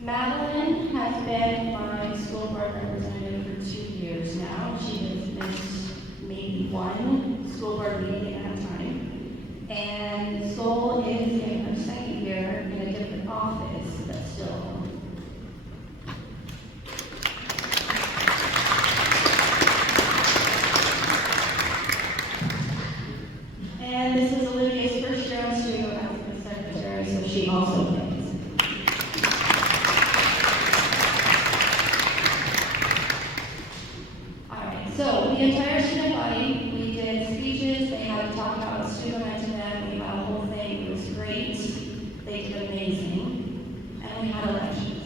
Madeline has been my school board representative for 2 years now. She has missed maybe one school board meeting at a time. And Sol is in her 2nd year in a different office, but still. And this is Olivia's first year on studio as the secretary, so she also plays. Alright, so the entire student body, we did speeches, they had to talk about what student went to them, we had a whole thing, it was great, they did amazing, and we had elections.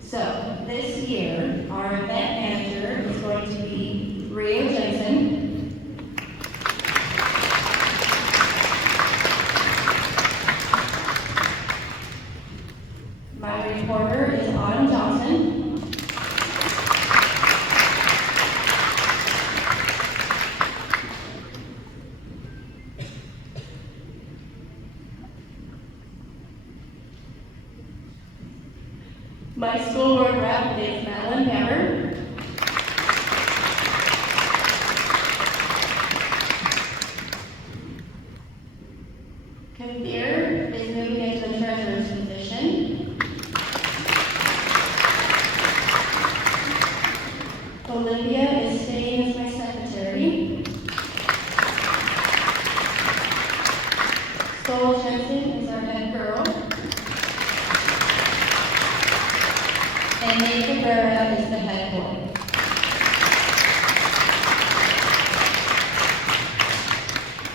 So, this year, our event manager is going to be Rio Jensen. My reporter is Autumn Johnson. My school board rep is Madeline Pammer. Kabir is moving into the treasurer's position. Olivia is staying as my secretary. Sol Jensen is our head girl. And Nate Cabrera is the head boy.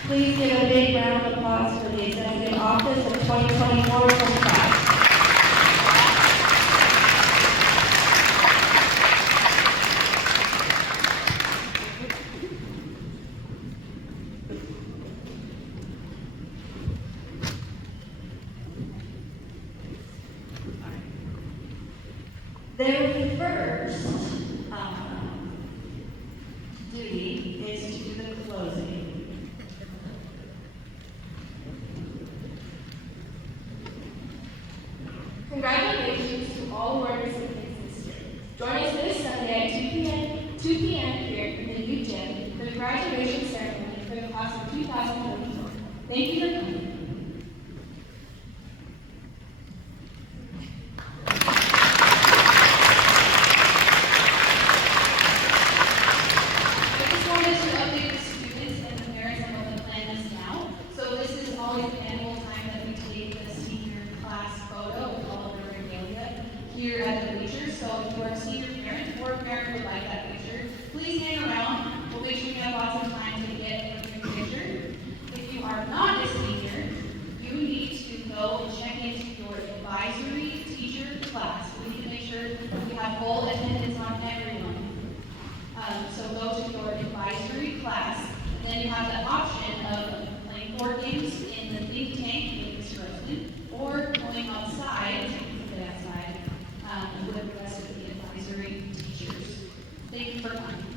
Please give a big round of applause for the Executive Office of 2024-25. Their first duty is to do the closing. Congratulations to all award recipients this year. Join us this Sunday at 2 p.m. here in the U Gym for the graduation ceremony for the class of 2024. Thank you for coming. Here at the bleachers, so if you are a senior parent or a parent who would like that picture, please hang around. We'll make sure you have lots of time to get your picture. If you are not a senior, you need to go and check into your advisory teacher class. We need to make sure we have full attendance on everyone. So go to your advisory class, and then you have the option of playing board games in the think tank with Mr. Rosen, or going outside, with the rest of the advisory teachers. Thank you for coming.